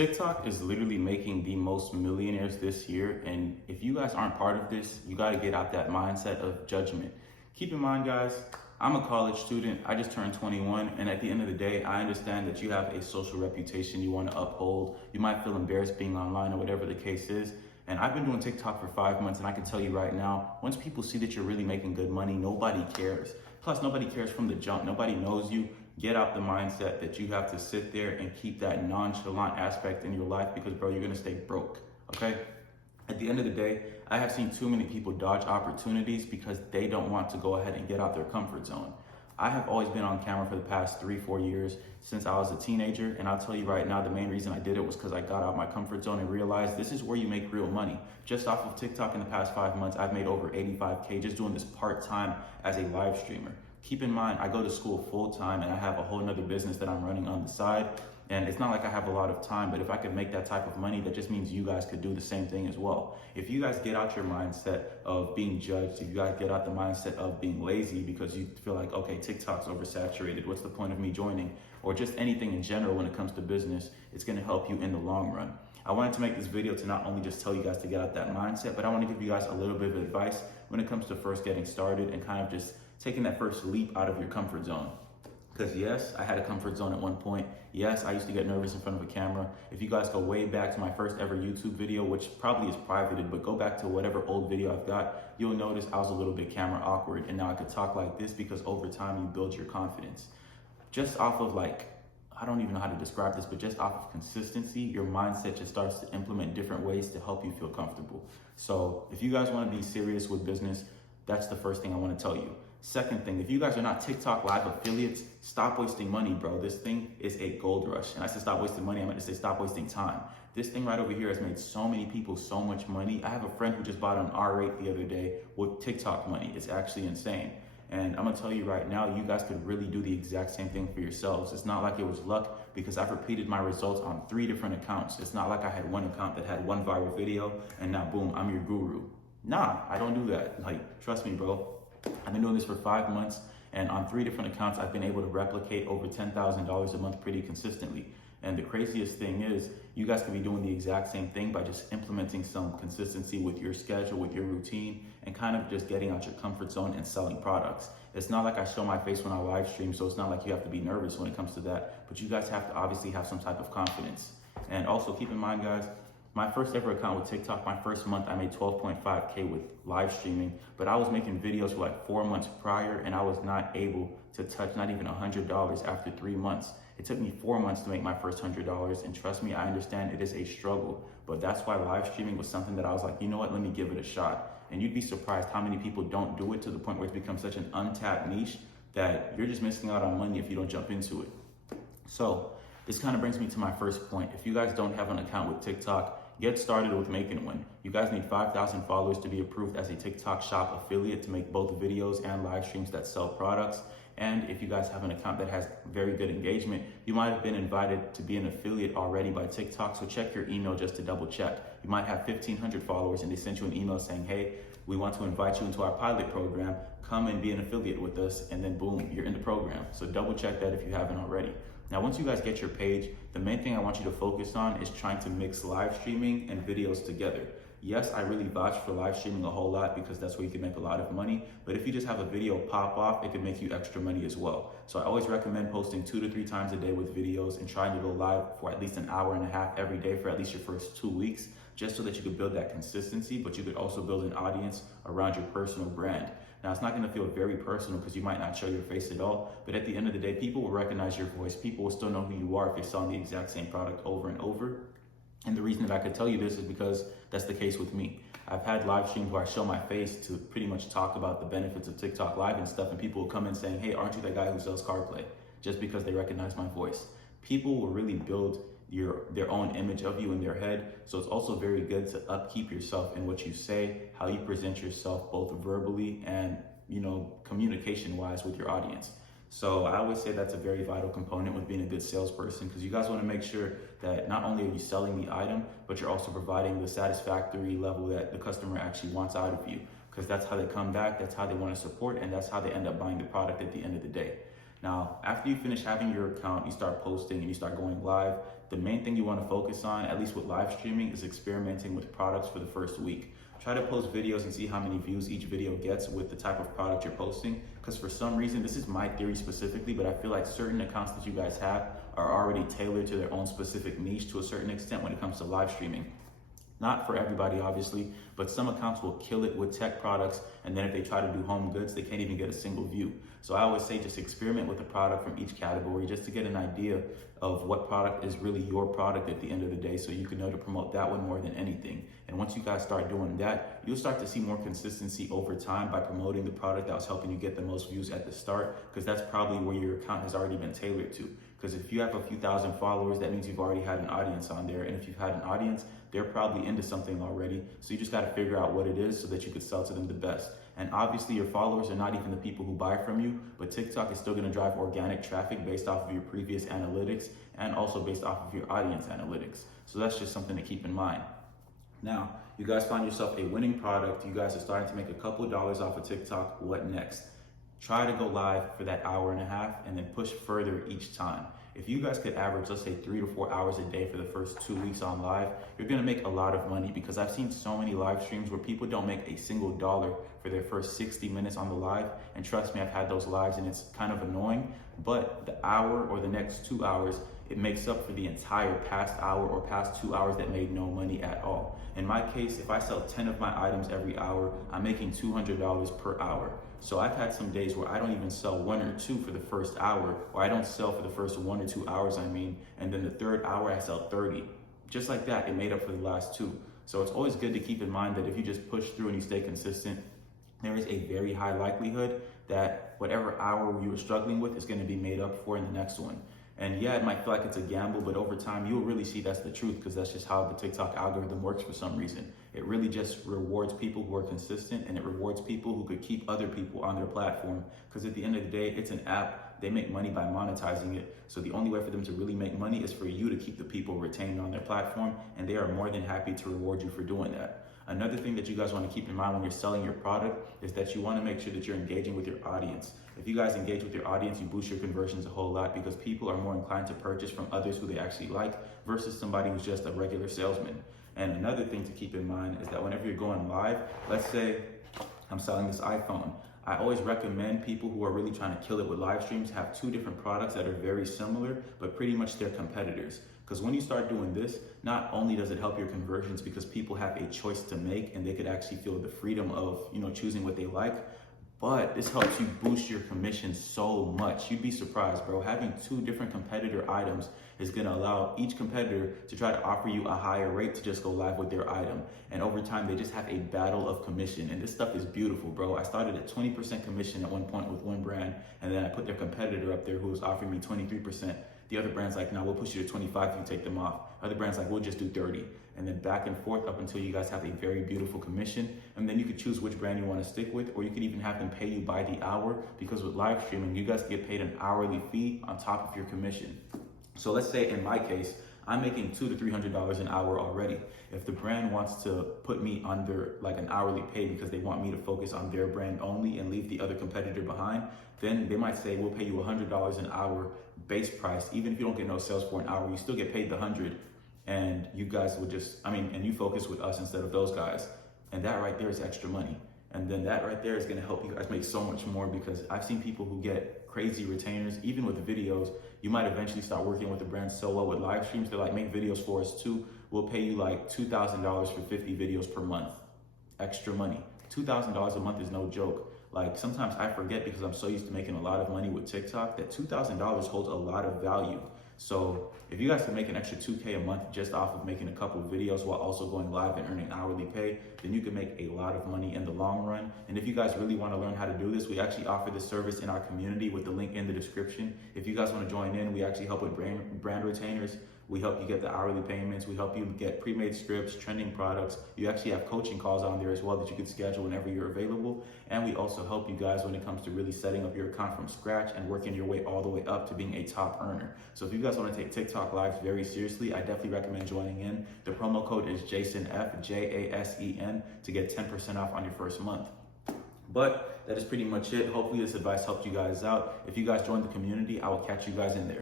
TikTok is literally making the most millionaires this year. And if you guys aren't part of this, you got to get out that mindset of judgment. Keep in mind, guys, I'm a college student. I just turned 21. And at the end of the day, I understand that you have a social reputation you want to uphold. You might feel embarrassed being online or whatever the case is. And I've been doing TikTok for 5 months. And I can tell you right now, once people see that you're really making good money, nobody cares. Plus, nobody cares from the jump. Nobody knows you. Get out the mindset that you have to sit there and keep that nonchalant aspect in your life because, bro, you're gonna stay broke, okay? At the end of the day, I have seen too many people dodge opportunities because they don't want to go ahead and get out their comfort zone. I have always been on camera for the past 3-4 years since I was a teenager, and I'll tell you right now, the main reason I did it was because I got out my comfort zone and realized this is where you make real money. Just off of TikTok in the past 5 months, I've made over 85K just doing this part-time as a live streamer. Keep in mind, I go to school full time and I have a whole nother business that I'm running on the side. And it's not like I have a lot of time, but if I could make that type of money, that just means you guys could do the same thing as well. If you guys get out your mindset of being judged, if you guys get out the mindset of being lazy because you feel like, okay, TikTok's oversaturated, what's the point of me joining? Or just anything in general when it comes to business, it's gonna help you in the long run. I wanted to make this video to not only just tell you guys to get out that mindset, but I want to give you guys a little bit of advice when it comes to first getting started and kind of just taking that first leap out of your comfort zone. Because yes, I had a comfort zone at one point. Yes, I used to get nervous in front of a camera. If you guys go way back to my first ever YouTube video, which probably is privated, but go back to whatever old video I've got, you'll notice I was a little bit camera awkward. And now I could talk like this because over time you build your confidence. Just off of I don't even know how to describe this, but just off of consistency, your mindset just starts to implement different ways to help you feel comfortable. So if you guys want to be serious with business, that's the first thing I want to tell you. Second thing, if you guys are not TikTok live affiliates, stop wasting money, bro. This thing is a gold rush. And I said stop wasting money, I meant to say stop wasting time. This thing right over here has made so many people so much money. I have a friend who just bought an R8 the other day with TikTok money. It's actually insane. And I'm gonna tell you right now, you guys could really do the exact same thing for yourselves. It's not like it was luck because I've repeated my results on 3 different accounts. It's not like I had one account that had one viral video and now boom, I'm your guru. Nah, I don't do that. Trust me, bro. I've been doing this for 5 months, and on 3 different accounts, I've been able to replicate over $10,000 a month pretty consistently. And the craziest thing is, you guys can be doing the exact same thing by just implementing some consistency with your schedule, with your routine, and kind of just getting out your comfort zone and selling products. It's not like I show my face when I live stream, so it's not like you have to be nervous when it comes to that, but you guys have to obviously have some type of confidence. And also keep in mind, guys, my first ever account with TikTok, my first month, I made 12.5K with live streaming, but I was making videos for 4 months prior, and I was not able to touch not even $100 after 3 months. It took me 4 months to make my first $100, and trust me, I understand it is a struggle, but that's why live streaming was something that I was like, you know what, let me give it a shot. And you'd be surprised how many people don't do it to the point where it's become such an untapped niche that you're just missing out on money if you don't jump into it. So this kind of brings me to my first point. If you guys don't have an account with TikTok, get started with making one. You guys need 5,000 followers to be approved as a TikTok shop affiliate to make both videos and live streams that sell products. And if you guys have an account that has very good engagement, you might have been invited to be an affiliate already by TikTok, so check your email just to double check. You might have 1,500 followers and they sent you an email saying, hey, we want to invite you into our pilot program, come and be an affiliate with us, and then boom, you're in the program. So double check that if you haven't already. Now, once you guys get your page, the main thing I want you to focus on is trying to mix live streaming and videos together. Yes, I really vouch for live streaming a whole lot because that's where you can make a lot of money. But if you just have a video pop off, it can make you extra money as well. So I always recommend posting 2 to 3 times a day with videos and trying to go live for at least an hour and a half every day for at least your first 2 weeks, just so that you could build that consistency, but you could also build an audience around your personal brand. Now, it's not going to feel very personal because you might not show your face at all, but at the end of the day, people will recognize your voice. People will still know who you are if they saw the exact same product over and over. And the reason that I could tell you this is because that's the case with me. I've had live streams where I show my face to pretty much talk about the benefits of TikTok Live and stuff, and people will come in saying, hey, aren't you that guy who sells CarPlay? Just because they recognize my voice. People will really build their own image of you in their head. So it's also very good to upkeep yourself in what you say, how you present yourself both verbally and, communication wise with your audience. So I always say that's a very vital component with being a good salesperson, because you guys want to make sure that not only are you selling the item, but you're also providing the satisfactory level that the customer actually wants out of you, because that's how they come back, that's how they want to support, and that's how they end up buying the product at the end of the day. Now, after you finish having your account, you start posting and you start going live, the main thing you want to focus on, at least with live streaming, is experimenting with products for the first week. Try to post videos and see how many views each video gets with the type of product you're posting. Because for some reason, this is my theory specifically, but I feel like certain accounts that you guys have are already tailored to their own specific niche to a certain extent when it comes to live streaming. Not for everybody, obviously, but some accounts will kill it with tech products, and then if they try to do home goods, they can't even get a single view. So I always say just experiment with a product from each category just to get an idea of what product is really your product at the end of the day, so you can know to promote that one more than anything. And once you guys start doing that, you'll start to see more consistency over time by promoting the product that was helping you get the most views at the start, because that's probably where your account has already been tailored to. Because if you have a few thousand followers, that means you've already had an audience on there. And if you've had an audience, they're probably into something already. So you just got to figure out what it is so that you could sell to them the best. And obviously your followers are not even the people who buy from you, but TikTok is still going to drive organic traffic based off of your previous analytics and also based off of your audience analytics. So that's just something to keep in mind. Now, you guys find yourself a winning product. You guys are starting to make a couple of dollars off of TikTok. What next? Try to go live for that hour and a half and then push further each time. If you guys could average, let's say 3 to 4 hours a day for the first 2 weeks on live, you're gonna make a lot of money, because I've seen so many live streams where people don't make a single dollar for their first 60 minutes on the live. And trust me, I've had those lives and it's kind of annoying, but the hour or the next 2 hours, it makes up for the entire past hour or past 2 hours that made no money at all. In my case, if I sell 10 of my items every hour, I'm making $200 per hour. So I've had some days where I don't even sell 1 or 2 for the first hour, or I don't sell for the first 1 or 2 hours, and then the third hour I sell 30. Just like that, it made up for the last 2. So it's always good to keep in mind that if you just push through and you stay consistent, there is a very high likelihood that whatever hour you were struggling with is going to be made up for in the next one. And yeah, it might feel like it's a gamble, but over time, you'll really see that's the truth, because that's just how the TikTok algorithm works for some reason. It really just rewards people who are consistent, and it rewards people who could keep other people on their platform. Because at the end of the day, it's an app. They make money by monetizing it. So the only way for them to really make money is for you to keep the people retained on their platform, and they are more than happy to reward you for doing that. Another thing that you guys want to keep in mind when you're selling your product is that you want to make sure that you're engaging with your audience. If you guys engage with your audience, you boost your conversions a whole lot, because people are more inclined to purchase from others who they actually like versus somebody who's just a regular salesman. And another thing to keep in mind is that whenever you're going live, let's say I'm selling this iPhone. I always recommend people who are really trying to kill it with live streams have 2 different products that are very similar, but pretty much they're competitors. Because when you start doing this, not only does it help your conversions because people have a choice to make and they could actually feel the freedom of, choosing what they like, but this helps you boost your commission so much. You'd be surprised, bro. Having 2 different competitor items is gonna allow each competitor to try to offer you a higher rate to just go live with their item. And over time, they just have a battle of commission. And this stuff is beautiful, bro. I started at 20% commission at one point with one brand, and then I put their competitor up there who was offering me 23%. The other brand's like, no, we'll push you to 25 if you take them off. Other brands like, we'll just do 30. And then back and forth up until you guys have a very beautiful commission. And then you could choose which brand you want to stick with, or you could even have them pay you by the hour, because with live streaming, you guys get paid an hourly fee on top of your commission. So let's say in my case, I'm making $200 to $300 an hour already. If the brand wants to put me under like an hourly pay because they want me to focus on their brand only and leave the other competitor behind, then they might say, we'll pay you $100 an hour base price. Even if you don't get no sales for an hour, you still get paid the 100, and you guys would and you focus with us instead of those guys. And that right there is extra money. And then that right there is gonna help you guys make so much more, because I've seen people who get crazy retainers, even with videos. You might eventually start working with the brand so well with live streams. They're like, make videos for us too. We'll pay you like $2,000 for 50 videos per month. Extra money. $2,000 a month is no joke. Like, sometimes I forget because I'm so used to making a lot of money with TikTok that $2,000 holds a lot of value. So if you guys can make an extra $2K a month just off of making a couple of videos while also going live and earning hourly pay, then you can make a lot of money in the long run. And if you guys really want to learn how to do this, we actually offer this service in our community with the link in the description. If you guys want to join in, we actually help with brand retainers. We help you get the hourly payments. We help you get pre-made scripts, trending products. You actually have coaching calls on there as well that you can schedule whenever you're available. And we also help you guys when it comes to really setting up your account from scratch and working your way all the way up to being a top earner. So if you guys want to take TikTok Lives very seriously, I definitely recommend joining in. The promo code is JASONF, JASEN, to get 10% off on your first month. But that is pretty much it. Hopefully this advice helped you guys out. If you guys join the community, I will catch you guys in there.